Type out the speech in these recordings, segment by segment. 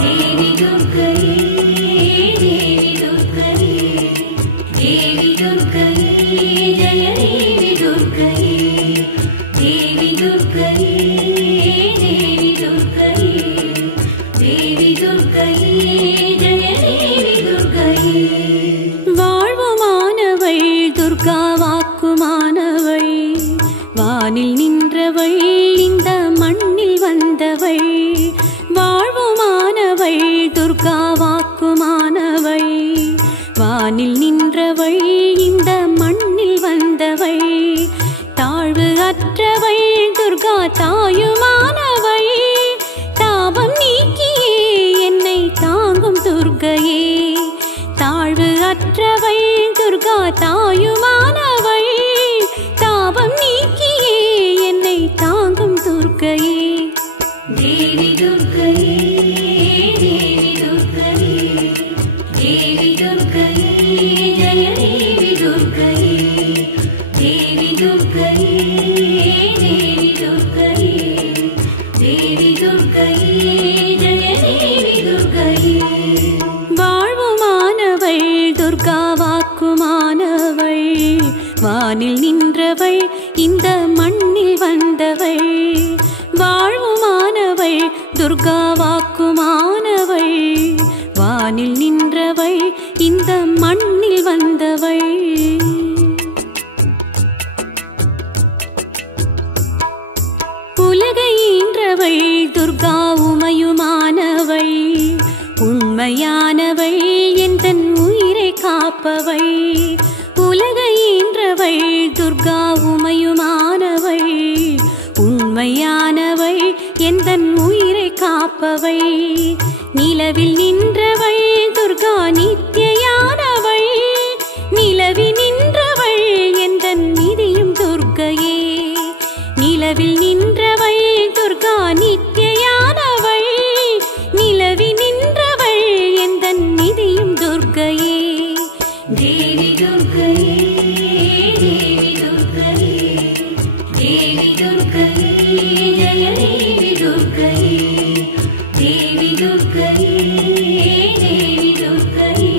देवी दुर्गये देवी दुर्गये देवी दुर्गये जय देवी दुर्गये देवी दुर्गये देवी दुर्गये देवी दुर्गये जय देवी दुर्गये வாழ்வுமானவள் துர்கா வாக்குமானவள் வானில் நின்றவள் இந்த மண்ணில் வந்தவள் வாழ்வுமானவள் துர்கா வாக்குமானவள் வானில் நின்றவள் இந்த மண்ணில் வந்தவள் தாழ்வு அற்றவள் துர்கா தாயுமானவள் தாபம் நீக்கியே என்னை தாங்கும் துர்கையே தாழ்வு அற்றவள் துர்கா தாயுமானவள் தாபம் நீக்கியே என்னை தாங்கும் துர்கையே देवी दुर्गये देवी दुर्गये देवी दुर्गये जय देवी दुर्गये देवी दुर्गये देवी दुर्गये देवी दुर्गये जय देवी दुर्गये வாழ்வுமானவள் துர்கா வாக்குமானவள் வானில் நின்றவள் இந்த மண்ணில் வந்தவள் வாழ்வுமானவள் துர்கா வாக்குமானவள் வானில் நின்றவள் இந்த மண்ணில் வந்தவள் உலகை ஈன்றவள் துர்கா உமையுமானவள் உண்மையானவள் எந்தன் உயிரை காப்பவள் உலகை ஈன்றவள் துர்கா உமையுமானவள் உண்மையானவள் எந்தன் உயிரை காப்பவள் நிலவில் நின்றவள் துர்கா நித்தியானவள் நிலவில் நின்றவள் எந்தன் நிதியும் துர்கையே நிலவில் நின்றவள் துர்கா நித்தியானவள் நிலவில் நின்றவள் எந்தன் நிதியும் துர்கையே தேவி துர்கையே தேவி துர்கையே देवी दुर्गये जय देवी दुर्गये देवी दुर्गये देवी दुर्गये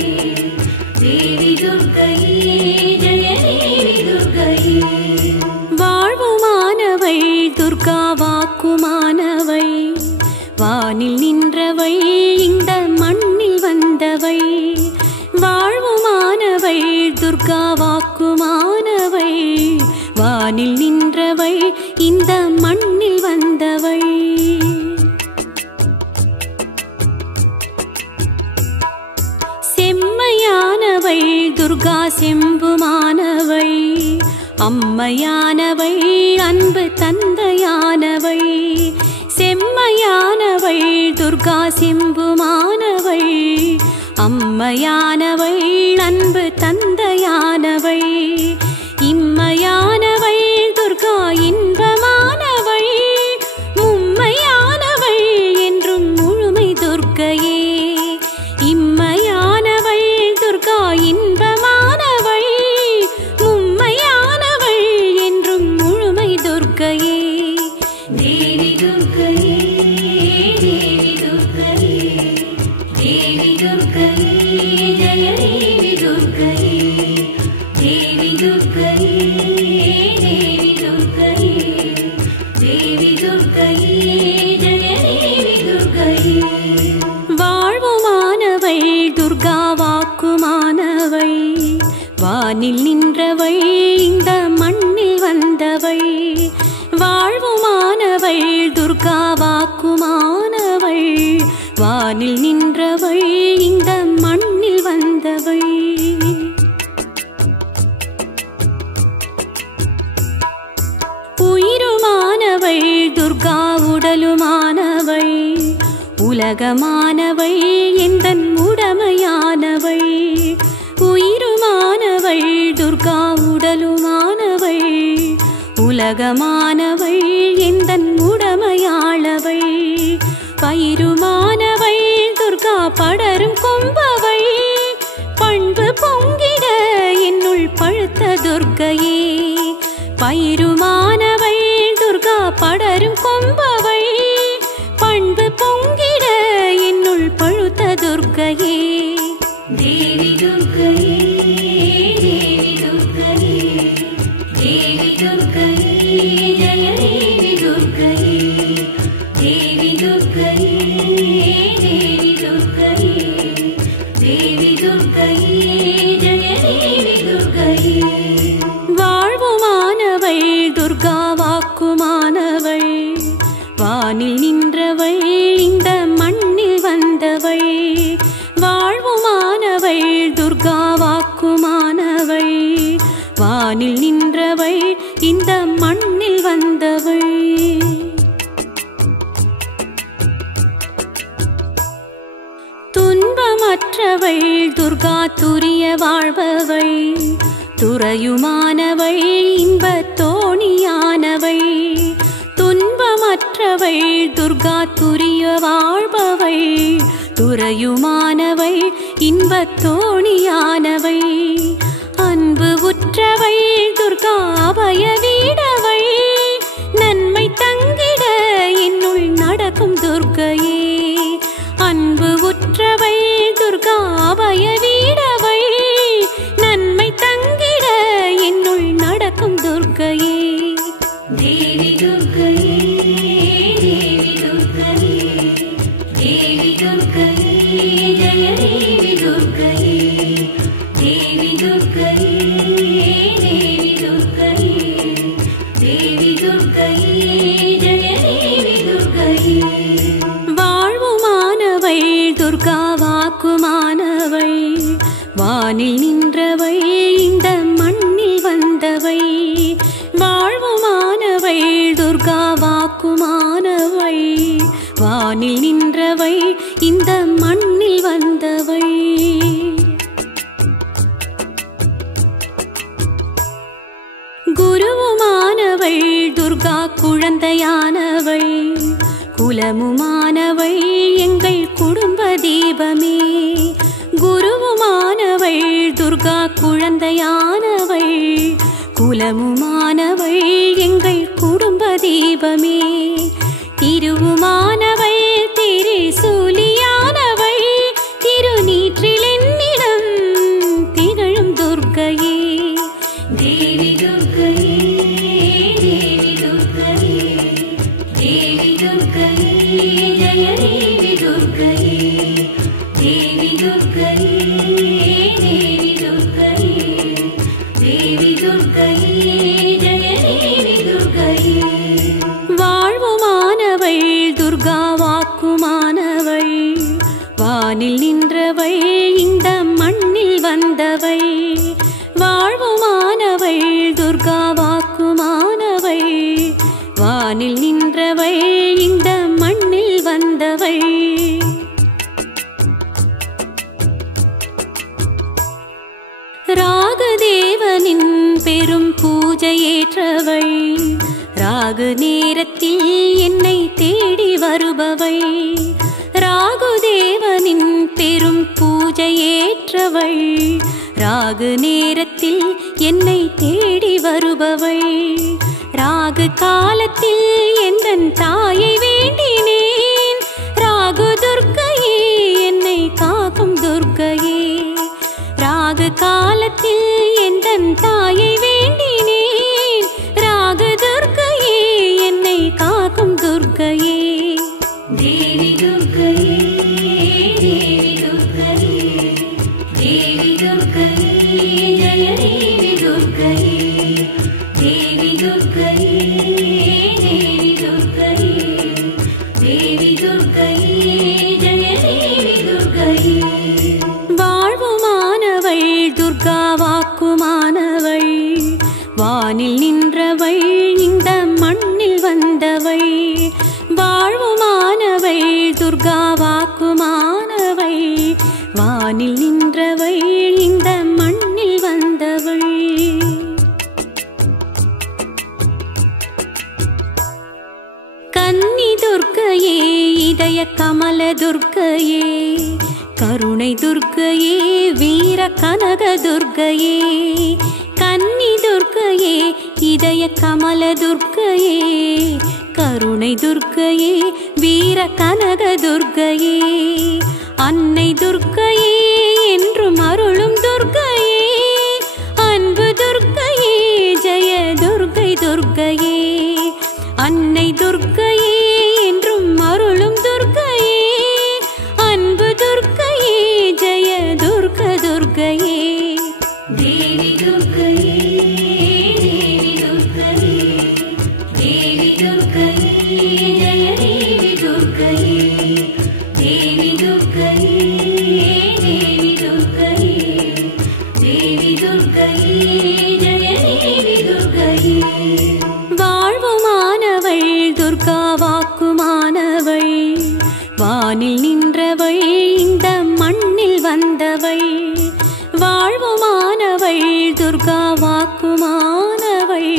देवी दुर्गये जय देवी दुर्गये வாழ்வுமானவள் துர்கா வாக்குமானவள் வானில் நின்றவள் இந்த மண்ணில் வந்தவள் வாழ்வுமானவள் துர்கா வாக்குமானவள் வானில் நின்றவள் இந்த மண்ணில் வந்தவள் செம்மையானவள் துர்கா செம்புமானவள் அம்மையானவள் அன்பு தந்தையானவள் செம்மையானவள் துர்கா செம்புமானவள் அம்மையானவள் அன்பு தந்தையானவள் இம்மையானவள் துர்கா இன்பமானவள் மும்மையானவள் என்றும் முழுமை துர்கையே இம்மையானவள் துர்கா இன்பமானவள் மும்மையானவள் என்றும் முழுமை துர்கையே தேவி துர்கையே தேவி துர்கையே தேவி துர்கையே ஜய தேவி துர்கையே देवी दुर्गये देवी दुर्गये देवी दुर्गये जय देवी दुर्गये வாழ்வுமானவள் துர்கா வாக்குமானவள் வானில் நின்றவள் இந்த மண்ணில் வந்தவள் வாழ்வுமானவள் துர்கா வாக்குமானவள் வானில் நின்றவள் இந்த மண்ணில் வந்தவள் உயிருமானவள் துர்கா உடலுமானவள் உலகமானவள் எந்தன் உடமையானவள் உயிருமானவள் துர்கா உடலுமானவள் உலகமானவள் எந்தன் உடமையாளவள் பயிருமானவள் துர்கா படரும் கொம்பவள் பண்பு பொங்கிட என்னுள் பழுத்த துர்கையே பயிருமானவள் துர்கா படரும் கொம்பவள் வாழ்வுமானவள் துர்கா வாக்குமானவள் வானில் நின்றவள் இந்த மண்ணில் வந்தவள் வாழ்வுமானவள் துர்கா வாக்குமானவள் வானில் நின்றவள் இந்த மண்ணில் வந்தவள் துன்பமற்றவள் துர்கா துரிய வாழ்பவள் துறையுமானவள் இன்பத் தோணியானவள் துன்பமற்றவள் துர்கா துரிய வாழ்பவள் துறையுமானவள் இன்பத் தோணியானவள் அன்பு உற்றவள் துர்கா அபய வீடவள் நன்மை தங்கிட என்னுள் நடக்கும் துர்க்கையே அன்பு உற்றவள் துர்கா அபய வீடவள் நன்மை தங்கிட என்னுள் நடக்கும் துர்க்கையே தேவி துர்க்கையே தேவி துர்க்கையே தேவி துர்க்கையே ஜய தேவி துர்க்கையே தேவி துர்க்கையே தேவி துர்க்கையே தேவி துர்க்கையே ஜய தேவி துர்க்கையே வாழ்வுமானவள் துர்கா வாக்குமானவள் வானில் நின்றவள் இந்த மண்ணில் வந்தவள் வாழ்வுமானவள் துர்கா வாக்குமானவள் வானில் நின்றவள் இந்த மண்ணில் வந்தவள் குருவுமானவள் துர்கா குழந்தையானவள் குலமுமானவள் எங்கள் குடும்ப தீபமே குருவுமானவள் துர்கா குழந்தையானவள் குலமுமானவள் எங்கள் குடும்ப தீபமே திருவுமானவள் திரிசூலியானவள் திருநீற்றில் என்னிடம் திகழும் துர்க்கையே தேவி துர்க்கையே தேவி துர்க்கையே தேவி துர்க்கையே ஜய தேவி துர்க்கையே தேவி துர்க்கையே தேவி துர்க்கையே தேவி துர்க்கையே ஜய தேவி துர்க்கையே வாழ்வுமானவள் துர்கா வாக்குமானவள் வானில் நின்றவள் இந்த மண்ணில் வந்தவள் வாழ்வுமானவள் துர்கா வாக்குமானவள் வானில் நின்றவள் இந்த மண்ணில் வந்தவள் ராகதேவனின் பெரும் பூஜையேற்றவள் ராகு நேரத்தில் என்னை தேடி வருபவள் ராகுதேவனின் பெரும் பூஜையேற்றவள் ராகு நேரத்தில் என்னை தேடி வருபவள் ராகு காலத்தில் எந்தன் தாயை வேண்டினேன் ராகு துர்க்கையே என்னை காக்கும் துர்க்கையே ராகு காலத்தில் எந்தன் தாயை வேண்டினேன் ராகு துர்க்கையே என்னை காக்கும் துர்க்கையே தேவி துர்க்கையே தேவி துர்க்கையே தேவி துர்க்கையே ஜய தேவி துர்க்கையே தேவி துர்க்கையே தேவி துர்க்கையே தேவி துர்க்கையே ஜய தேவி துர்க்கையே வாழ்வுமானவள் துர்கா வாக்குமானவள் வானில் நின்றவள் இந்த மண்ணில் வந்தவள் வாழ்வுமானவள் துர்கா வாக்குமானவள் வானில் நின்றவள் இந்த மண்ணில் வந்தவள் கன்னி துர்க்கையே இதய கமல துர்க்கையே கருணை துர்க்கையே வீர கனக துர்க்கையே கன்னி துர்க்கையே இதய கமல துர்க்கையே கருணை துர்க்கையே வீர கனக துர்க்கையே அன்னை துர்க்கையே என்றும் அருளும் தேவி துர்க்கையே ஜெய தேவி துர்க்கையே. வாழ்வுமானவள் துர்கா வாக்குமானவள், வானில் நின்றவள் இந்த மண்ணில் வந்தவள். வாழ்வுமானவள் துர்கா வாக்குமானவள்,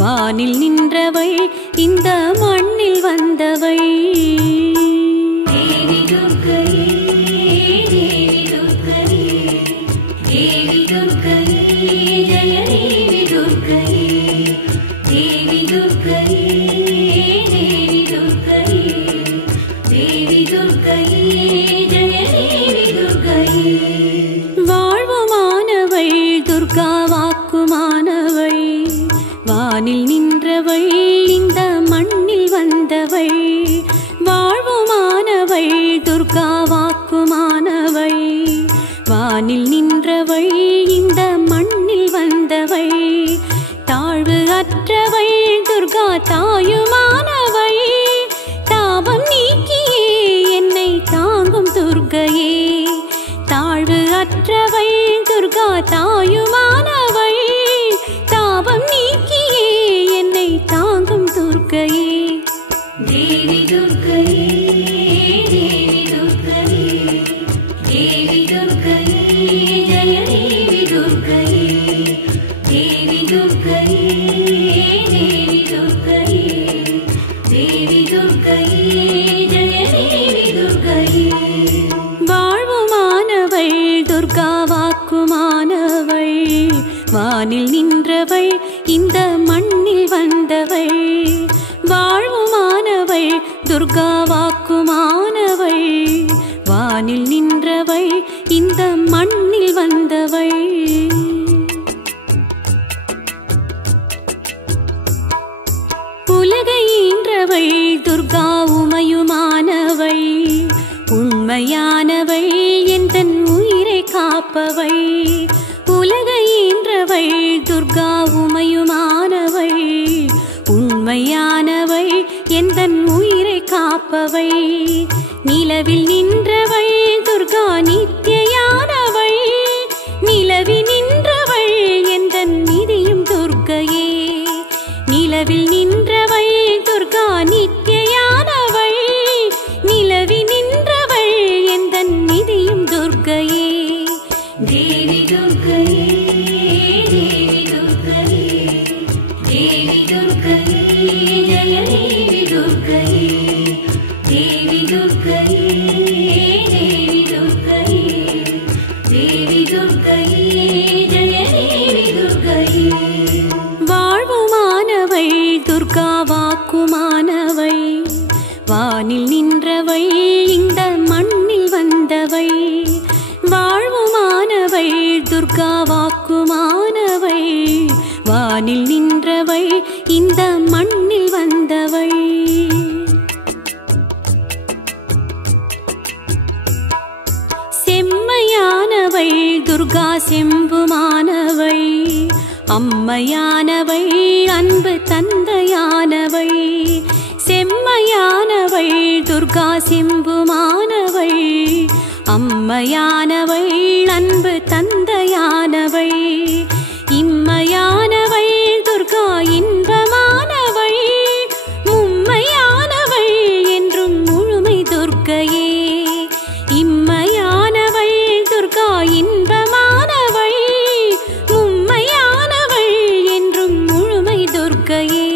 வானில் நின்றவள் இந்த மண்ணில் வந்தவள். தேவி துர்க்கையே தேவி துர்க்கையே தேவி துர்க்கையே ஜெய தேவி துர்க்கையே. தேவி துர்க்கையே தேவி துர்க்கையே தேவி துர்க்கையே ஜெய தேவி துர்க்கையே. வாழ்வுமானவள் துர்கா வாக்குமானவள், வானில் நின்றவள் இந்த மண்ணில் வந்தவள். வாழ்வுமானவள் துர்கா வாக்குமானவள், வானில் நின்றவள் இந்த மண்ணில் வந்தவள். தாழ்வு அற்றவள் துர்கா தாயுமானவள், தாபம் நீக்கியே என்னை தாங்கும் துர்க்கையே. தாழ்வு அற்றவள் துர்கா தாயுமானவள், தாபம் நீக்கியே என்னை தாங்கும் துர்க்கையே. தேவி துர்க்கையே தேவி துர்க்கையே தேவி துர்க்கையே ஜெய தேவி துர்க்கையே. தேவி துர்க்கையே தேவி துர்க்கையே தேவி துர்க்கையே ஜெய தேவி துர்க்கையே. வாழ்வுமானவள் துர்கா வாக்குமானவள், வானில் நின்றவள் இந்த மண்ணில் வந்தவள். வாழ்வுமானவள் துர்கா வாக்குமானவள், வானில் நின்றவள் இந்த மண்ணில் வந்தவள். உலகை ஈன்றவள் துர்கா உமையுமானவள், உண்மையானவள் எந்தன் உயிரை காப்பவள். உலகை ஈன்றவள் துர்கா உமையுமானவள், உண்மையானவள் எந்தன் உயிரை காப்பவள். நிலவில் நின்றவள் துர்கா நித்தியானவள், நிலவில் நின்றவள் எந்தன் நிதியும் துர்க்கையே. நிலவில் நின்றவள் துர்கா நித்தியானவள், நிலவில் நின்றவள் எந்தன் நிதியும் துர்க்கையே. தேவி துர்க்கையே தேவி துர்க்கையே தேவி துர்க்கையே ஜெய தேவி துர்க்கையே. தேவி துர்க்கையே தேவி துர்க்கையே தேவி துர்க்கையே ஜெய தேவி துர்க்கையே. வாழ்வுமானவள் துர்கா வாக்குமானவள், வானில் நின்றவள் இந்த மண்ணில் வந்தவள். வாழ்வுமானவள் துர்கா வாக்குமானவள், வானில் நின்றவள் இந்த மண்ணில் வந்தவள். செம்மையானவள் துர்கா செம்புமானவள், அம்மையானவள் அன்பு தந்தையானவள். செம்மையானவள் துர்கா செம்புமானவள், அம்மையானவள் அன்பு தந்தையானவள். இம்மையானவள் துர்கா இன்பமானவள், மும்மையானவள் என்றும் முழுமை துர்க்கையே. இம்மையானவள் துர்கா இன்பமானவள், மும்மையானவள் என்றும் முழுமை துர்க்கையே.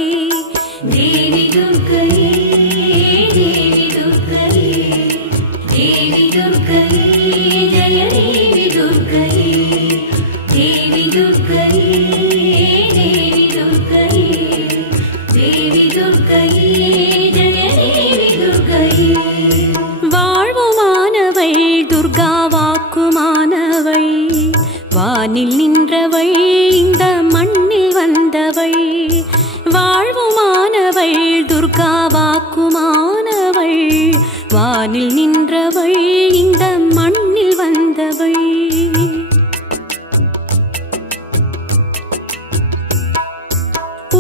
தேவி துர்க்கையே தேவி துர்க்கையே தேவி துர்க்கையே ஜெய தேவி துர்க்கையே. தேவி துர்க்கையே தேவி துர்க்கையே தேவி துர்க்கையே ஜெய தேவி துர்க்கையே. வாழ்வுமானவள் துர்கா வாக்குமானவள், வானில் நின்றவள் இந்த மண்ணில் வந்தவள். வாழ்வுமானவள் துர்கா வாக்குமானவள், வானில் நின்றவள் இந்த மண்ணில் வந்தவள்.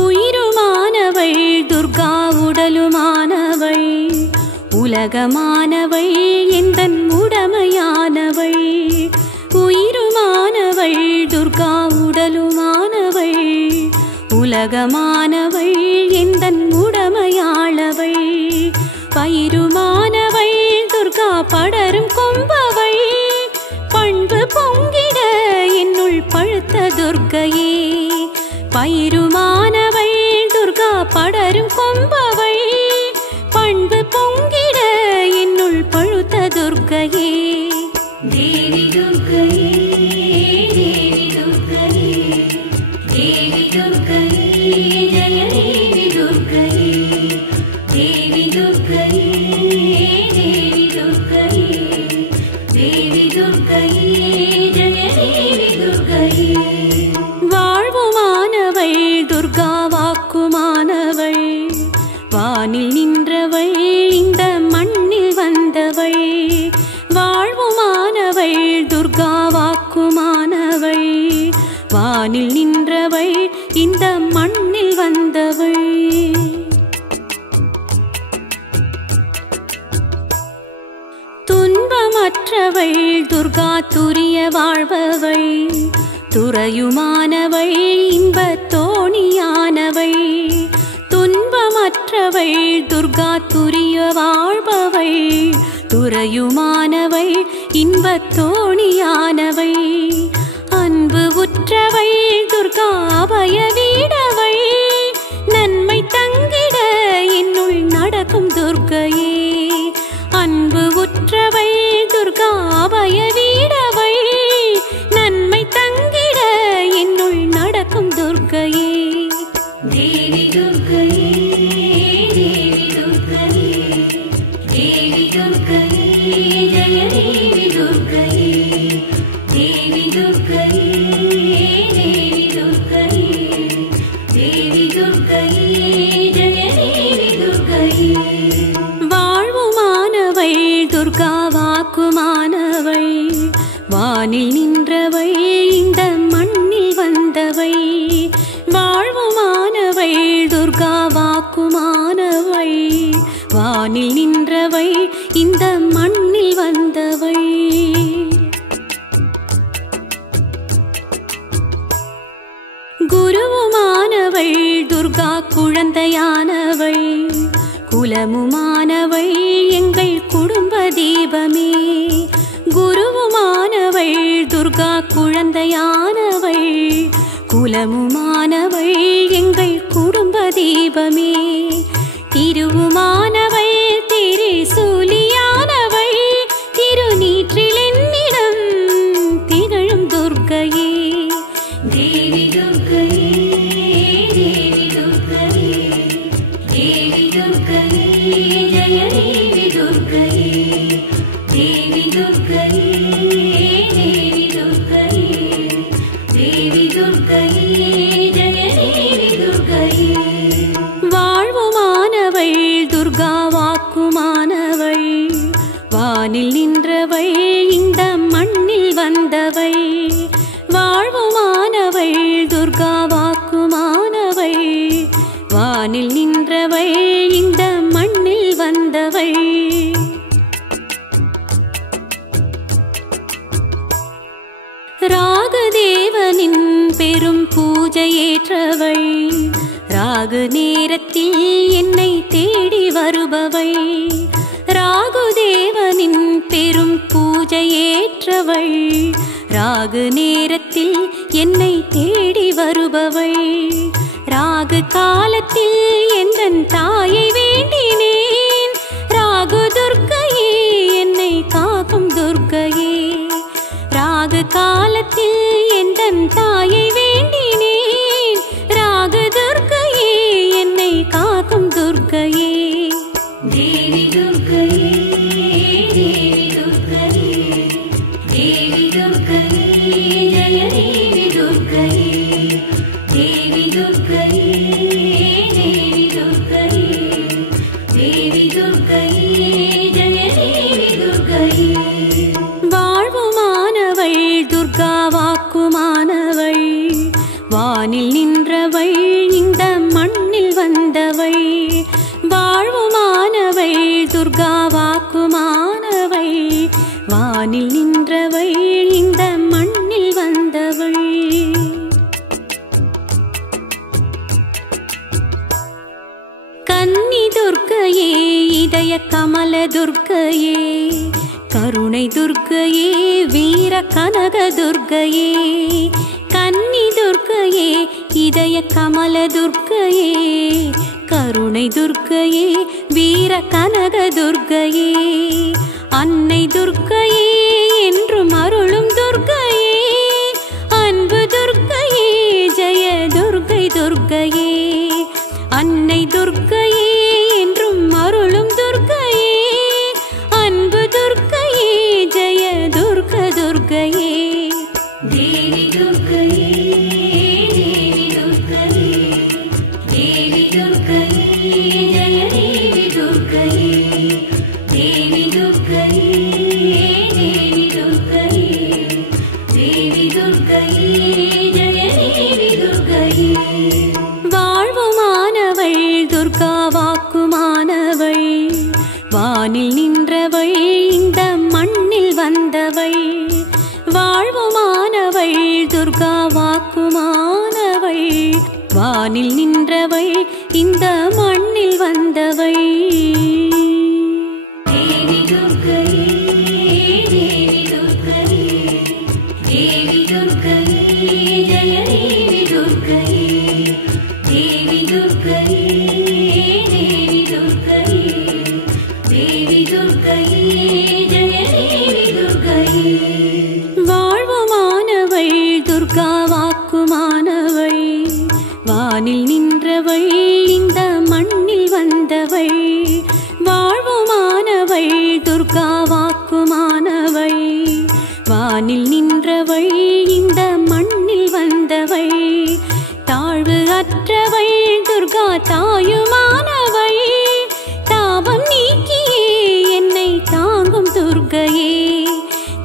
உயிருமானவள் துர்கா உடலுமானவள், உலகமானவள் எந்தன் உடமையானவள். உயிருமானவள் உலகமானவள் எந்தன் உடமையாளவள் பயிருமானவள் துர்கா படரும் கொம்பவள் பண்பு பொங்கிட என்னுள் பழுத்த துர்க்கையே பயிருமானவள் துர்கா படரும் கொம்பவள் பண்பு பொங்கிட என்னுள் பழுத்த துர்க்கையே தேவி துர்க்கையே தேவி துர்க்கையே தேவி துர்க்கையே ஜய தேவி துர்க்கையே தேவி துர்க்கையே தேவி துர்க்கையே தேவி துர்க்கையே ஜய தேவி துர்க்கையே வாழ்வுமானவள் துர்கா வாக்குமானவள் வானில் நின்றவள் இந்த மண்ணில் வந்தவள் வாழ்வுமானவள் துர்கா வாக்குமானவள் வானில் நின்றவள் இந்த மண்ணில் வந்தவள் துன்பமற்றவள் துர்கா துரிய வாழ்பவள் துறையுமானவள் இன்பத் தோணியானவள் துன்பமற்றவள் துர்கா துரிய வாழ்பவள் துறையுமானவள் இன்பத் தோணியானவள் அன்பு உற்றவள் துர்கா அபய வீடவள் நன்மை தங்கிட என்னுள் நடக்கும் துர்க்கையே அன்பு உற்றவள் துர்கா அபய வீடவள் நன்மை தங்கிட என்னுள் நடக்கும் துர்க்கையே தேவி துர்க்கையே தேவி துர்க்கையே தேவி துர்க்கையே ஜய தேவி துர்க்கையே தேவி துர்க்கையே தேவி துர்க்கையே தேவி துர்க்கையே ஜய தேவி துர்க்கையே வாழ்வுமானவள் துர்கா வாக்குமானவள் வானில் நின்றவள் இந்த மண்ணில் வந்தவள் வாழ்வுமானவள் துர்கா வாக்குமானவள் வானில் நின்றவள் இந்த மண்ணில் வந்தவள் குருவுமானவள் துர்கா குழந்தையானவள் குலமுமானவள் எங்கள் குடும்ப தீபமே குருவுமானவள் துர்கா குழந்தையானவள் குலமுமானவள் எங்கள் குடும்ப தீபமே திருவுமானவள் திரிசூலியானவள் திருநீற்றில் என்னிடம் திகழும் துர்க்கையே தேவி துர்க்கையே தேவி துர்க்கையே தேவி துர்க்கையே ஜய தேவி துர்க்கையே தேவி துர்க்கையே தேவி துர்க்கையே தேவி துர்க்கையே ஜய தேவி துர்க்கையே வாழ்வுமானவள் துர்கா வாக்குமானவள் வானில் நின்றவள் இந்த மண்ணில் வந்தவள் வாழ்வுமானவள் துர்கா வாக்குமானவள் வானில் நின்றவள் இந்த மண்ணில் வந்தவள் ராகதேவனின் பெரும் பூஜையேற்றவள் ராகு நேரத்தில் என்னை தேடி வருபவள் ராகுதேவனின் பெரும் பூஜையேற்றவள் ராகு நேரத்தில் என்னை தேடி வருபவள் ராகு காலத்தில் எந்தன் தாயை வேண்டினேன் ராகு துர்க்கையே என்னை காக்கும் துர்க்கையே ராகு காலத்தில் எந்தன் தாயை வேண்டினேன் ராகு துர்க்கையே என்னை காக்கும் துர்க்கையே தேவி துர்க்கையே தேவி துர்க்கையே தேவி துர்க்கையே ஜய தேவி துர்க்கையே தேவி துர்க்கையே தேவி துர்க்கையே தேவி துர்க்கையே ஜய தேவி துர்க்கையே வாழ்வுமானவள் துர்கா வாக்குமானவள் வானில் நின்றவள் இந்த மண்ணில் வந்தவள் வாழ்வுமானவள் துர்கா வாக்குமானவள் வானில் நின்றவள் இந்த மண்ணில் வந்தவள் கமல துர்க்கையே கருணை துர்க்கையே வீர கனக துர்க்கையே கன்னி துர்க்கையே இதய கமல துர்க்கையே கருணை துர்க்கையே வீர கனக துர்க்கையே அன்னை துர்க்கையே என்றும் அருளும் துர்க்கையே அன்பு துர்க்கையே ஜெய துர்க்கை துர்க்கையே அன்னை துர்க்கையே என்றும் அருளும் துர்க்கையே அன்பு துர்க்கையே ஜெய துர்க்க துர்க்கையே தேவி துர்க்கையே தேவி துர்க்கையே தேவி துர்க்கையே ஜெய தேவி துர்க்கையே தேவி துர்க்கையே தேவி துர்க்கையே தேவி துர்க்கையே ஜெய தேவி துர்க்கையே வாழ்வுமானவள் துர்கா வாக்குமானவள் வானில் நின்றவள் இந்த மண்ணில் வந்தவள் வாழ்வுமானவள் துர்கா வாக்குமானவள் வானில் நின்றவள் இந்த மண்ணில் வந்தவள் தேவி துர்க்கையே தேவி துர்க்கையே தேவி துர்க்கையே ஜெய தேவி துர்க்கையே தேவி துர்க்கையே தேவி துர்க்கையே தேவி துர்க்கையே ஜெய தேவி துர்க்கையே வாழ்வுமானவள் துர்கா வாக்குமானவள் வானில் நின்றவள் இந்த மண்ணில் வந்தவள் வாழ்வுமானவள் துர்கா வாக்குமானவள் வானில் நின்றவள் இந்த மண்ணில் வந்தவள் தாழ்வு அற்றவள் துர்கா தாயுமானவள் தாபம் நீக்கியே என்னை தாங்கும் துர்க்கையே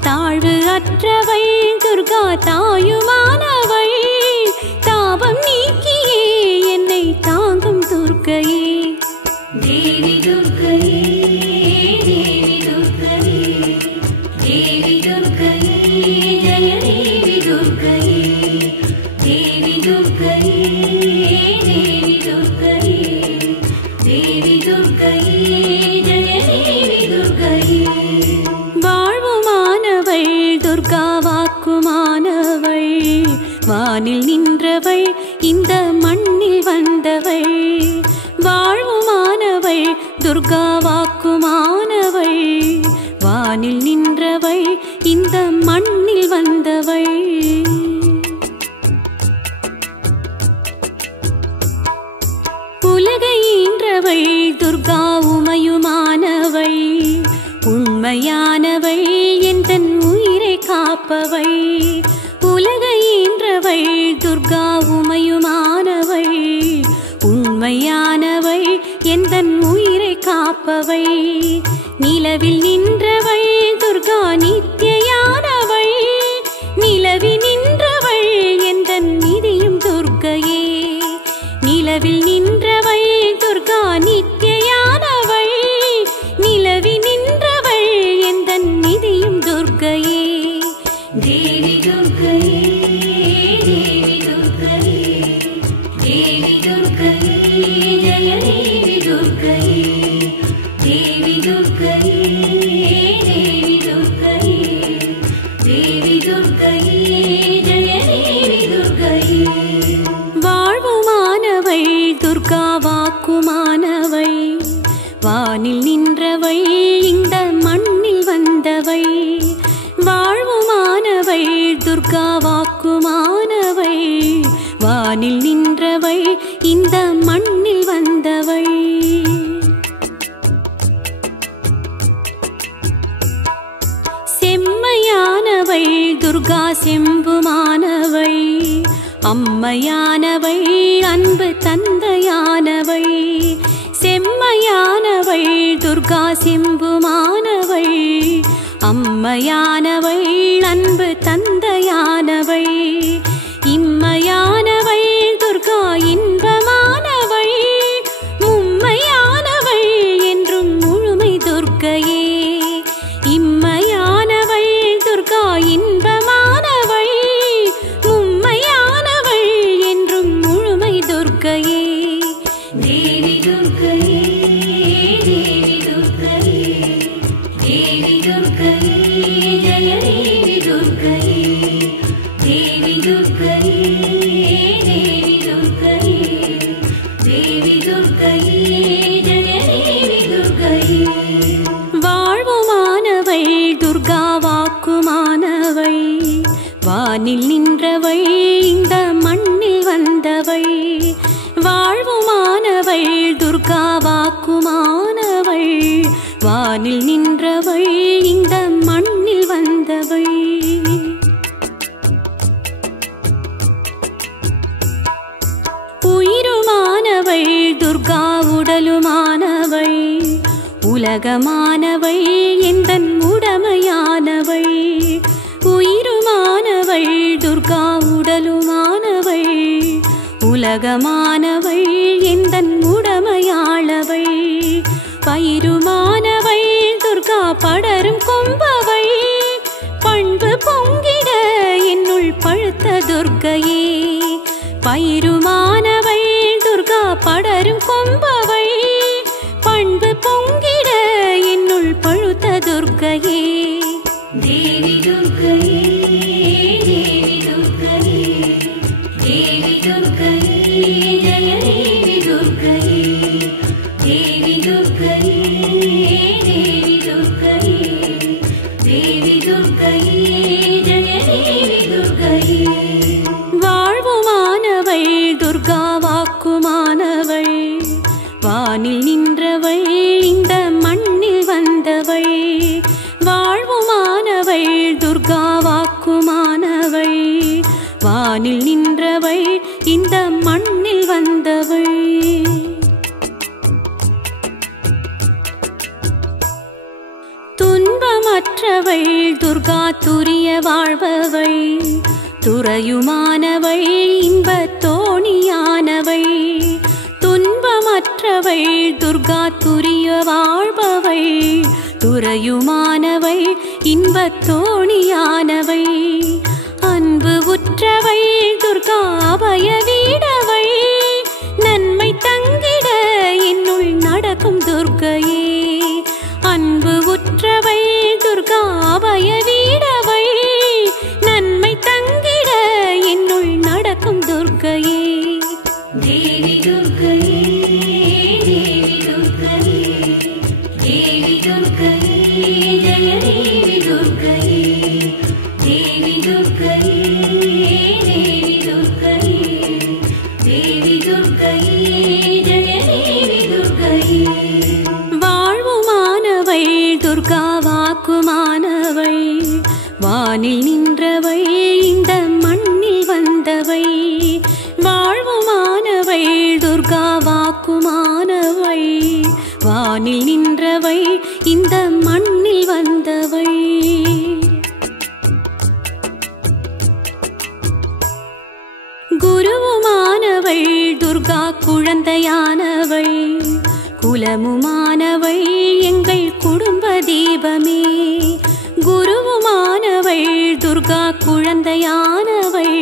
தாழ்வு அற்றவள் துர்கா தாயுமானவள் தாபம் நீக்கியே என்னை தாங்கும் துர்க்கையே தேவி துர்க்கையே தேவி துர்க்கையே தேவி துர்க்கையே ஜெய தேவி துர்க்கையே தேவி துர்க்கையே தேவி துர்க்கையே தேவி துர்க்கையே ஜெய தேவி துர்க்கையே வாழ்வுமானவள் துர்கா வாக்குமானவள் வானில் நின்றவள் இந்த மண்ணில் வந்தவள் வாழ்வுமானவள் துர்கா வாக்குமானவள் வானில் நின்றவள் இந்த மண்ணில் வந்தவள் உலகை ஈன்றவள் துர்கா உமையுமானவள் உண்மையானவள் எந்தன் உயிரை காப்பவள் உலகை ஈன்றவள் துர்கா உமையுமானவள் உண்மையானவள் எந்தன் உயிரை காப்பவள் நிலவில் நின்றவள் துர்கா நித்தியானவள் நிலவில் நின்றவள் எந்தன் நிதியும் துர்க்கையே நிலவில் நின்றவள் துர்கா நித்தியானவள் நிலவில் நின்றவள் எந்தன் நிதியும் துர்க்கையே தேவி துர்க்கையே தேவி துர்க்கையே தேவி துர்க்கையே ஜெய தேவி துர்க்கையே தேவி துர்க்கையே தேவி துர்க்கையே தேவி துர்க்கையே ஜெய தேவி துர்க்கையே வாழ்வுமானவள் துர்கா வாக்குமானவள் வானில் நின்றவள் இந்த மண்ணில் வந்தவள் வாழ்வுமானவள் துர்கா வாக்குமானவள் வானில் நின்றவள் இந்த மண்ணில் வந்தவள் செம்மையானவள் துர்கா செம்புமானவள் அம்மையானவள் அன்பு தந்தையானவள் செம்மையானவள் துர்கா செம்புமானவள் அம்மையானவள் அன்பு தந்தையானவள் இம்மையானவள் துர்கா இன்பமானவள் மும்மையானவள் என்றும் முழுமை துர்க்கையே இம்மையானவள் துர்கா இன்பமானவள் மும்மையானவள் என்றும் முழுமை துர்க்கையே தேவி துர்க்கையே தேவி துர்க்கையே தேவி துர்க்கையே, தேவி துர்க்கையே, ஜெய தேவி துர்க்கையே. வாழ்வுமானவள் துர்கா வாக்குமானவள், வானில் நின்றவள் இந்த மண்ணில் வந்தவள். வாழ்வுமானவள் துர்கா வாக்குமானவள், வானில் நின்றவள் இந்த மண்ணில் வந்தவள். உயிருமானவள் துர்கா உடலுமானவள், உலகமானவள் எந்தன் உடமையானவள். உயிருமானவள் துர்கா உடலுமானவள், உலகமானவள் எந்தன் உடமையாளவள். பயிருமானவள் துர்கா படரும் கொம்பவள், பண்பு பொங்கிட என்னுள் பழுத்த துர்க்கையே. பயிருமானவள் துர்கா படரும் கொம்பவள், பண்பு பொங்கிட என்னுள் பழுத்த துர்க்கையே. தேவி துர்க்கையே, தேவி துர்க்கையே, தேவி துர்க்கையே, ஜெய தேவி துர்க்கையே. தேவி துர்க்கையே, தேவி துர்க்கையே, தேவி துர்க்கையே, ஜெய தேவி துர்க்கையே. வாழ்வுமானவள் துர்கா வாக்குமானவள், வானில் நின்றவள் இந்த மண்ணில் வந்தவள். வாழ்வுமானவள் துர்கா வாக்குமானவள், வானில் நின்றவள் இந்த மண்ணில் வந்தவள். துன்பமற்றவள் துர்கா துரிய வாழ்பவள், துறையுமானவள் இன்பத் தோணியானவள். துன்பமற்றவள் துர்கா துரிய வாழ்பவள், துறையுமானவள் இன்பத் தோணியானவள். அன்பு உற்றவள் துர்கா அபய வீடவள், நன்மை தங்கிட என்னுள் நடக்கும் துர்க்கையே. அன்பு உற்றவள் துர்கா அபய வீடவள், நன்மை தங்கிட என்னுள் நடக்கும் துர்க்கையே. தேவி துர்க்கையே, தேவி துர்க்கையே, தேவி துர்க்கையே, ஜெய தேவி துர்க்கையே. தேவி துர்க்கையே, தேவி துர்க்கையே, தேவி துர்க்கையே, ஜெய தேவி துர்க்கையே. வாழ்வுமானவள் துர்கா வாக்குமானவள், வானில் நின்றவள் இந்த மண்ணில் வந்தவள். வாழ்வுமானவள் துர்கா வாக்குமானவள், வானில் நின்றவள் இந்த மண்ணில் வந்தவள். குருவுமானவள் துர்கா குழந்தையானவள், குலமுமானவள் எங்கள் குடும்ப தீபமே. குருவுமானவள் துர்கா குழந்தையானவள்,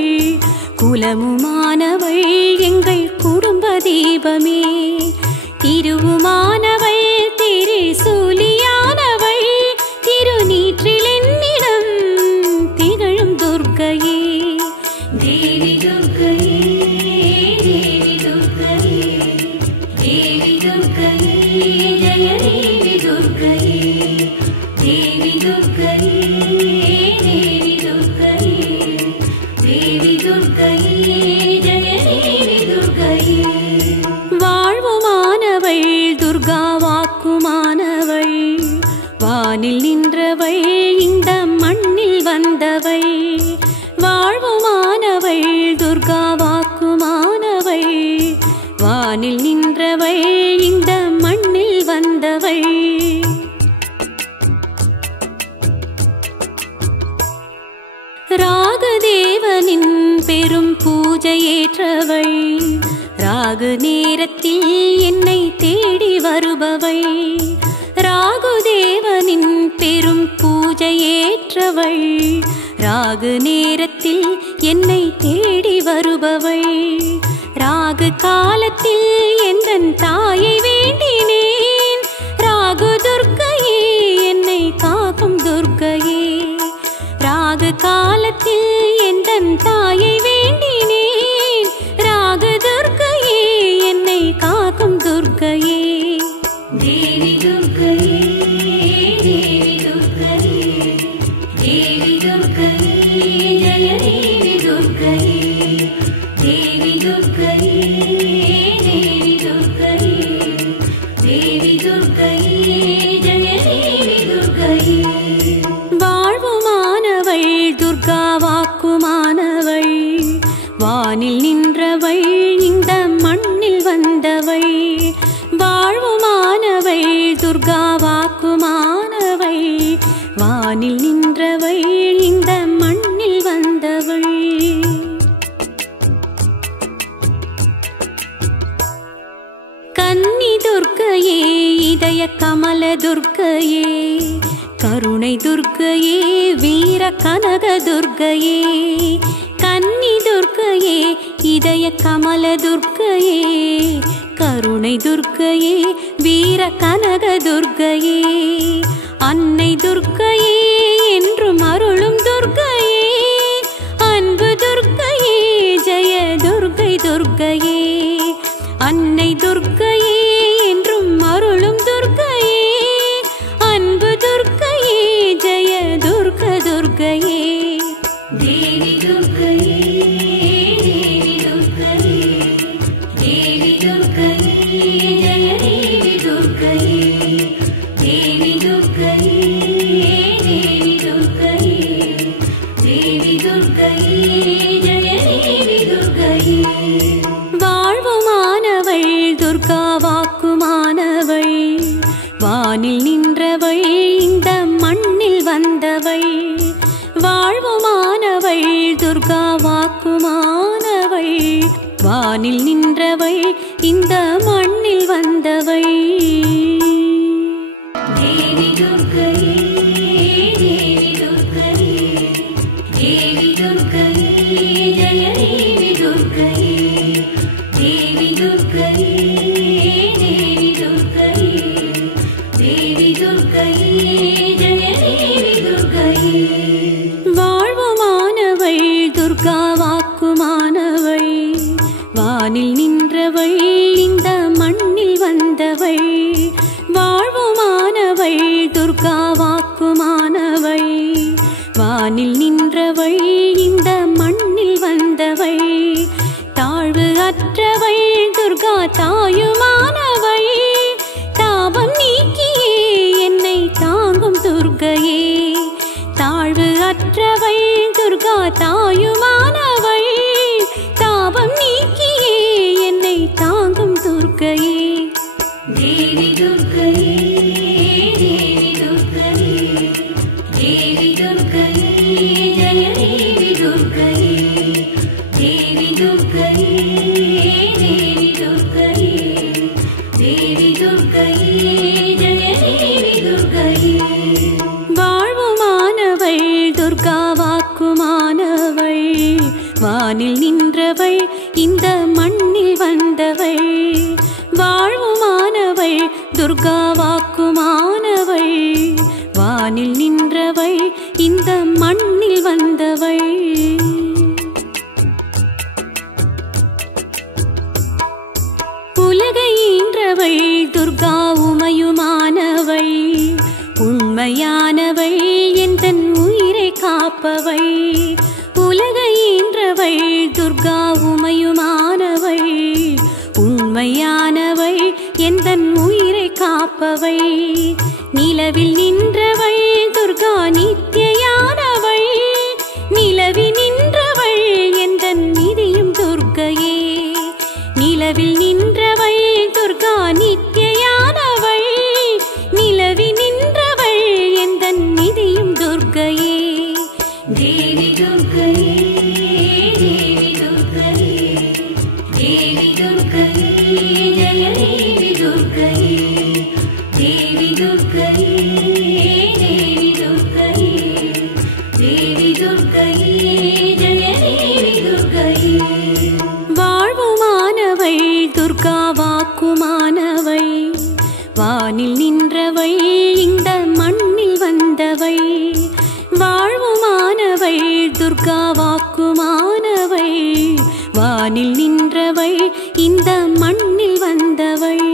குலமுமானவள் எங்கள் குடும்ப தீபமே. திருவுமானவள் திரிசூலியானவள், திருநீற்றில் என்னிடம் திகழும் துர்க்கையே. தேவி துர்க்கையே, தேவி துர்க்கையே, தேவி துர்க்கையே, ஜெய தேவி துர்க்கையே. தேவி துர்க்கையே, தேவி துர்க்கையே, தேவி துர்க்கையே, ஜெய தேவி துர்க்கையே. வாழ்வுமானவள் துர்கா வாக்குமானவள், வானில் நின்றவள் இந்த மண்ணில் வந்தவள். வாழ்வுமானவள் துர்கா வாக்குமானவள், வானில் நின்றவள் இந்த மண்ணில் வந்தவள். ராகதேவனின் பெரும் பூஜையேற்றவள், ராகு நேரத்தில் என்னை தேடி வருபவள். ராகுதேவனின் பெரும் பூஜையேற்றவள், ராகு நேரத்தில் என்னை தேடி வருபவள். ராகு காலத்தில் எந்தன் தாயை வேண்டினேன், ராகு துர்க்கையே என்னை காக்கும் துர்க்கையே. ராகு காலத்தில் எந்தன் தாயை வேண்டினேன், வானில் நின்றவள் இந்த மண்ணில் வந்தவள் வாழ்வுமானவள் துர்கா வாக்குமானவள் வானில் நின்றவள் இந்த மண்ணில் வந்தவள் கன்னி துர்க்கையே இதய கமல துர்க்கையே கருணை துர்க்கையே வீர கனக துர்க்கையே கன்னி துர்க்கையே இதய கமல துர்க்கையே கருணை துர்க்கையே வீர கனக துர்க்கையே அன்னை துர்க்கையே என்றும் அருளும் துர்க்கையே அன்பு துர்க்கையே ஜெய துர்க்கை துர்க்கையே அன்னை துர்க்கையே என்றும் அருளும் துர்க்கையே அன்பு துர்க்கையே ஜெய துர்க்க துர்க்கையே தேவி துர்க்கையே தேவி துர்க்கையே ஜெய தேவி துர்க்கையே தேவி துர்க்கையே தேவி துர்க்கையே தேவி துர்க்கையே ஜெய தேவி துர்க்கையே வாழ்வுமானவள் துர்கா வாக்குமானவள் வானில் நின்றவள் இந்த மண்ணில் வந்தவள் வாழ்வுமானவள் துர்கா வாக்குமானவள் வானில் நின்றவள் இந்த மண்ணில் வந்தவள் தேவி துர்க்கையே தேவி துர்க்கையே தேவி துர்க்கையே ஜெய தேவி துர்க்கையே தேவி துர்க்கையே தேவி துர்க்கையே தேவி துர்க்கையே ஜெய தேவி துர்க்கையே வாழ்வுமானவள் துர்கா வாக்குமானவள் வானில் நின்றவள் இந்த மண்ணில் வந்தவள் வாழ்வுமானவள் துர்கா வாக்குமானவள் வானில் நின்றவள் இந்த மண்ணில் வந்தவள் தாழ்வு அற்றவள் துர்கா தாயுமானவள் தாபம் நீக்கியே என்னை தாங்கும் துர்க்கையே தாழ்வு அற்றவள் துர்கா தாயுமானவள் தாபம் நீக்கியே என்னை தாங்கும் துர்க்கையே தேவி துர்க்கையே தேவி துர்க்கையே தேவி துர்க்கையே ஜெய தேவி துர்க்கையே தேவி துர்க்கையே தேவி துர்க்கையே தேவி துர்க்கையே ஜெய தேவி துர்க்கையே வாழ்வுமானவள் துர்கா வாக்குமானவள் வானில் நின்றவள் இந்த மண்ணில் வந்தவள் வாழ்வுமானவள் துர்கா வாக்குமானவள் வானில் நின்றவள் இந்த மண்ணில் வந்தவள் உலகை ஈன்றவள் துர்கா உமையுமானவள் உண்மையானவள் எந்தன் உயிரை காப்பவள் உலகை ஈன்றவள் துர்கா உமையுமானவள் உண்மையானவள் எந்தன் உயிரை காப்பவள் நிலவில் நின்றவள் துர்கா நித்தியானவள் நிலவில் நின்றவள் எந்தன் நிதியும் துர்க்கையே நிலவில் நின்றவள் துர்கா நித்தியானவள் நிலவில் நின்றவள் எந்தன் நிதியும் துர்க்கையே தேவி துர்க்கையே தேவி துர்க்கையே தேவி துர்க்கையே ஜெய தேவி துர்க்கையே தேவி துர்க்கையே தேவி துர்க்கையே தேவி துர்க்கையே ஜெய தேவி துர்க்கையே வாழ்வுமானவள் துர்கா வாக்குமானவள் வானில் நின்றவள் இந்த மண்ணில் வந்தவள் வாழ்வுமானவள் துர்கா வாக்குமானவள் வானில் நின்றவள் இந்த மண்ணில் வந்தவள்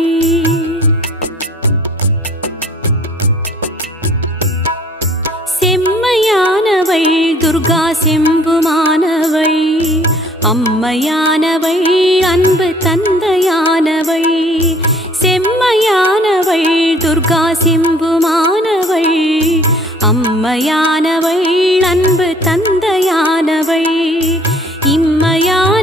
செம்மையானவள் துர்கா செம்புமானவள் அம்மையானவள் அன்பு தந்தையானவள் செம்மையானவள் துர்கா செம்புமானவள் அம்மையானவள் அன்பு தந்தையானவள் இம்மையான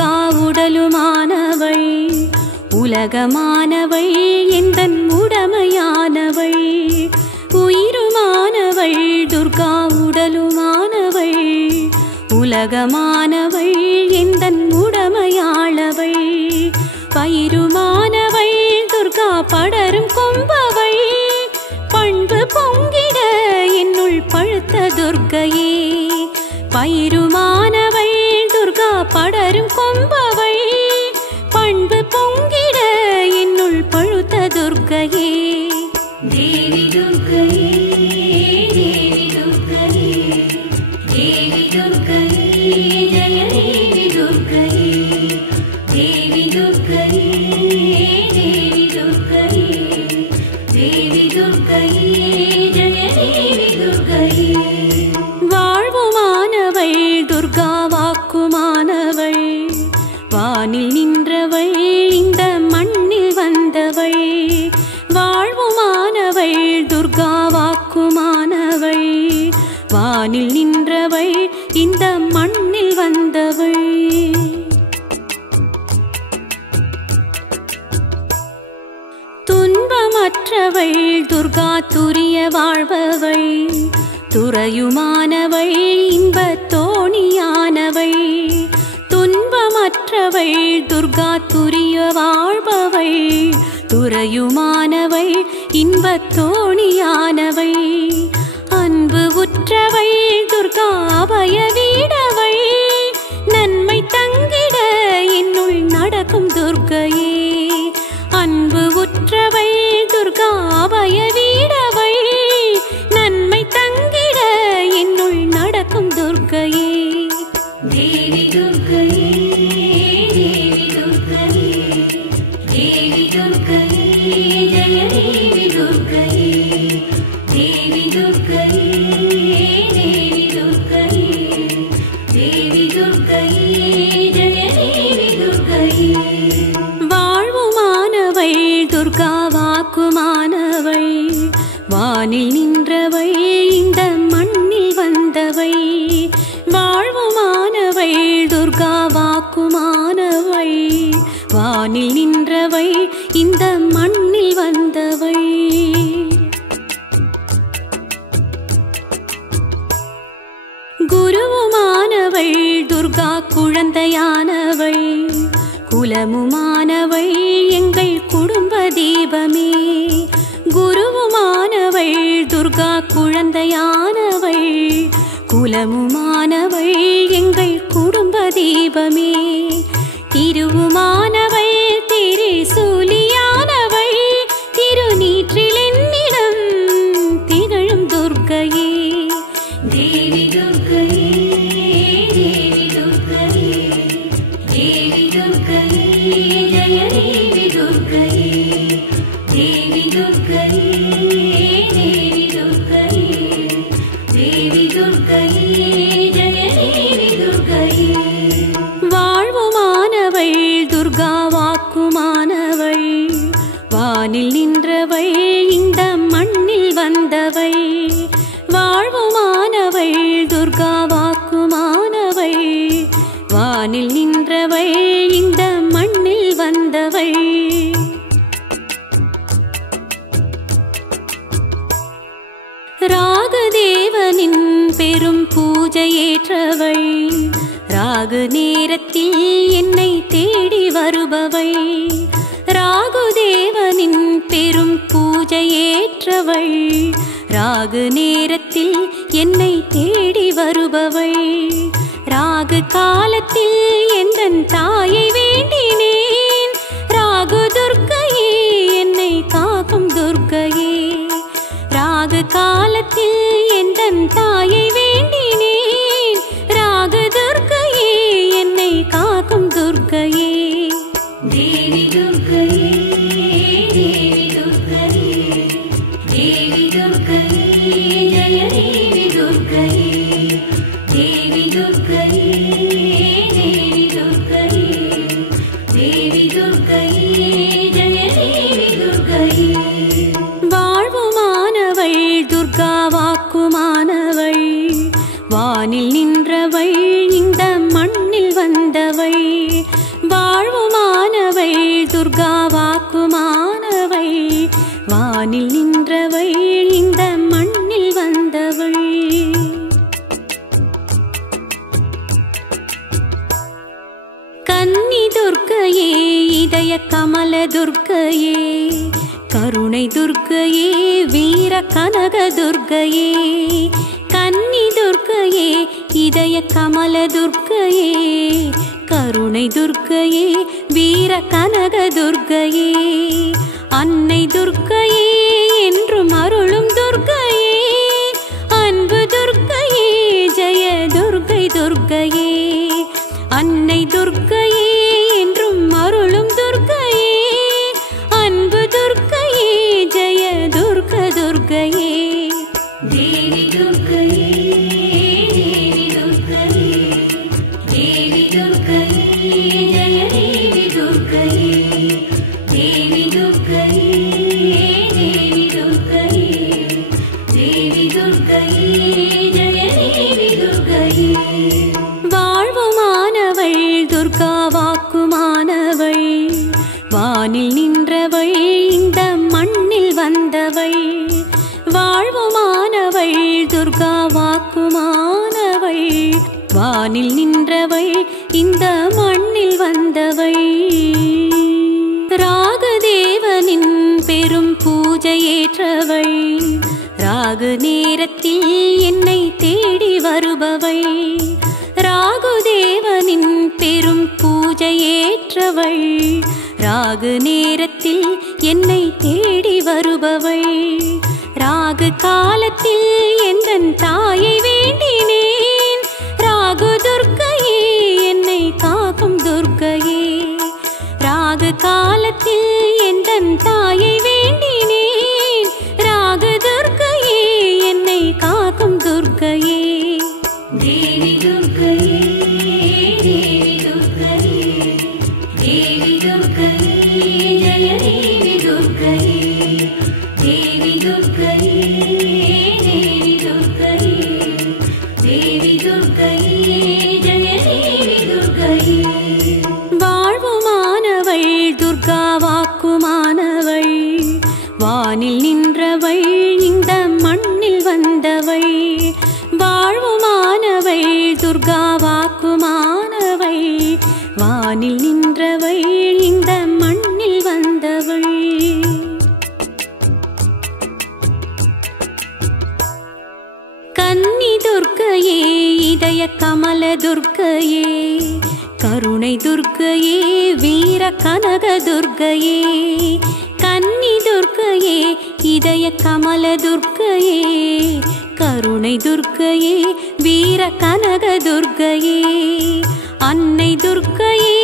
துர்கா உடலுமானவள் உலகமானவள் எந்தன் உடமையானவள் உயிருமானவள் துர்கா உடலுமானவள் உலகமானவள் எந்தன் உடமையாளவள் பயிருமானவள் துர்கா படரும் கொம்பவள் பண்பு பொங்கிட என்னுள் பழுத்த துர்க்கையே பயிருமானவள் துர்கா படரும் கொம்பவள் பண்பு பொங்கிட என்னுள் பழுத்த துர்க்கையே தேவி துர்க்கையே தேவி துர்க்கையே தேவி துர்க்கையே ஜய தேவி துர்க்கையே தேவி துர்க்கையே தேவி துர்க்கையே தேவி துர்க்கையே ஜய தேவி துர்க்கையே வாழ்வுமானவள் துர்கா வாக்குமானவள் வானில் நின்றவள் இந்த மண்ணில் வந்தவள் வாழ்வுமானவள் துர்கா வாக்குமானவள் வானில் நின்றவள் இந்த மண்ணில் வந்தவள் துன்பமற்றவள் துர்கா துரிய வாழ்பவள் துறையுமானவள் இன்பத் தோணியானவள் துன்பமற்றவள் துர்கா துரிய வாழ்பவள் துறையுமானவள் இன்பத் தோணியானவள் அன்பு உற்றவள் துர்கா அபய வீடவள் நன்மை தங்கிட என்னுள் நடக்கும் துர்க்கையே அன்பு உற்றவள் துர்கா அபய வீடவள் நன்மை தங்கிட என்னுள் நடக்கும் துர்க்கையே தேவி துர்க்கையே தேவி துர்க்கையே தேவி துர்க்கையே ஜய தேவி துர்க்கையே தேவி துர்க்கையே தேவி துர்க்கையே தேவி துர்க்கையே ஜய தேவி துர்க்கையே வாழ்வுமானவள் துர்கா வாக்குமானவள் வானில் நின்றவள் இந்த மண்ணில் வந்தவள் வாழ்வுமானவள் துர்கா வாக்குமானவள் வானில் நின்றவள் இந்த மண்ணில் வந்தவள் குருவுமானவள் துர்கா குழந்தையானவள் குலமுமானவள் எங்கள் குடும்ப தீபமே குருவுமானவள் துர்கா குழந்தையானவள் குலமுமானவள் எங்கள் குடும்ப தீபமே திருவுமானவள் திரிசூலியானவள் திருநீற்றில் என்னிடம் திகழும் துர்க்கையே தேவி துர்க்கையே தேவி துர்க்கையே தேவி துர்க்கையே ஜய தேவி துர்க்கையே தேவி துர்க்கையே தேவி துர்க்கையே தேவி துர்க்கையே ஜய தேவி துர்க்கையே வாழ்வுமானவள் துர்கா வாக்குமானவள் வானில் நின்றவள் இந்த மண்ணில் வந்தவள் வாழ்வுமானவள் துர்கா வாக்குமானவள் வானில் நின்றவள் இந்த மண்ணில் வந்தவள் ராகுதேவனின் பெரும் பூஜையேற்றவள் ராகு நேரத்தில் என்னை தேடி வருபவள் ராகுதேவனின் பெரும் பூஜையேற்றவள் ராகு நேரத்தில் என்னை தேடி வருபவள் ராகு காலத்தில் எந்தன் தாயை வேண்டினேன் ராகு துர்க்கையே என்னை காக்கும் துர்க்கையே ராகு காலத்தில் எந்தன் தாயை வேண்டினேன் ராகு துர்க்கையே என்னை காக்கும் துர்க்கையே தேவி துர்க்கையே தேவி துர்க்கையே தேவி துர்க்கையே ஜய தேவி துர்க்கையே தேவி துர்க்கையே தேவி துர்க்கையே தேவி துர்க்கையே ஜய தேவி துர்க்கையே வாழ்வுமானவள் துர்கா வாக்குமானவள் வானில் நின்றவள் இந்த மண்ணில் வந்தவள் இதய கமல துர்க்கையே கருணை துர்க்கையே வீர கனக துர்க்கையே கன்னி துர்க்கையே இதய கமல துர்க்கையே கருணை துர்க்கையே வீர கனக துர்க்கையே அன்னை துர்க்கையே என்றும் அருளும் துர்க்கையே அன்பு துர்க்கையே ஜெய துர்க்கை துர்க்கையே அன்னை துர்க்கையே என்றும் அருளும் துர்க்கையே அன்பு துர்க்கையே ஜெய துர்க்க துர்க்கையே தேவி துர்க்கையே தேவி துர்க்கையே தேவி துர்க்கையே ஜெய தேவி துர்க்கையே தேவி துர்க்கையே தேவி துர்க்கையே தேவி துர்க்கையே ஜெய தேவி துர்க்கையே வாழ்வுமானவள் துர்கா வாக்குமானவள் வானில் நின்றவள் இந்த மண்ணில் வந்தவள் வாழ்வுமானவள் துர்கா வாக்குமானவள் வானில் நின்றவள் இந்த மண்ணில் வந்தவள் ராகதேவனின் பெரும் பூஜையேற்றவள் ராகு நேரத்தில் என்னை தேடி வருபவள் ராகுதேவனின் பெரும் பூஜையேற்றவள் ராகு நேரத்தில் என்னை தேடி வருபவள் ராகு காலத்தில் எந்தன் தாயை வேண்டினேன் ராகு துர்க்கையே என்னை காக்கும் துர்க்கையே ராகு காலத்தில் எந்தன் தாயை வேண்டினேன் ராகு துர்க்கையே என்னை காக்கும் துர்க்கையே தேவி துர்க்கையே தேவி துர்க்கையே தேவி துர்க்கையே ஜெய தேவி துர்க்கையே தேவி துர்க்கையே தேவி துர்க்கையே தேவி துர்க்கையே ஜெய தேவி துர்க்கையே வாழ்வுமானவள் துர்கா வாக்குமானவள் வானில் நின்றவள் இந்த மண்ணில் வந்தவள் வாழ்வுமானவள் துர்கா வாக்குமானவள் வானில் நின்றவள் இந்த மண்ணில் வந்தவள் கன்னி துர்க்கையே இதய கமல துர்க்கையே கருணை துர்க்கையே வீர கனக துர்க்கையே கன்னி துர்க்கையே இதய கமல துர்க்கையே கருணை துர்க்கையே வீர கனக துர்க்கையே அன்னை துர்க்கையே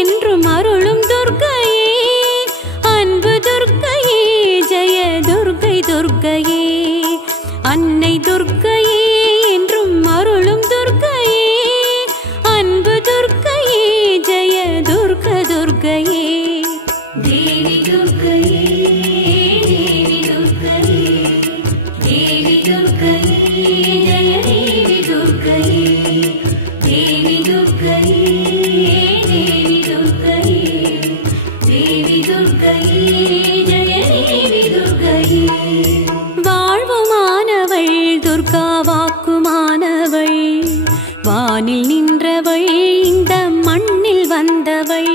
என்றும் அருளும் துர்க்கையே அன்பு துர்க்கையே ஜெய துர்க்கை துர்க்கையே அன்னை துர்க்கையே என்றும் அருளும் துர்க்கையே அன்பு துர்க்கையே ஜெய துர்க்க துர்க்கையே தேவி துர்க்கையே தேவி துர்க்கையே தேவி துர்க்கையே ஜெய தேவி துர்க்கையே தேவி துர்க்கையே தேவி துர்க்கையே தேவி துர்க்கையே ஜெய தேவி துர்க்கையே வாழ்வுமானவள் துர்கா வாக்குமானவள் வானில் நின்றவள் இந்த மண்ணில் வந்தவள்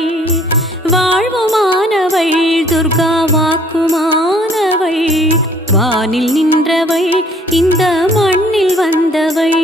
வாழ்வுமானவள் துர்கா வாக்குமானவள் வானில் நின்றவள் இந்த மண்ணில் வந்தவள்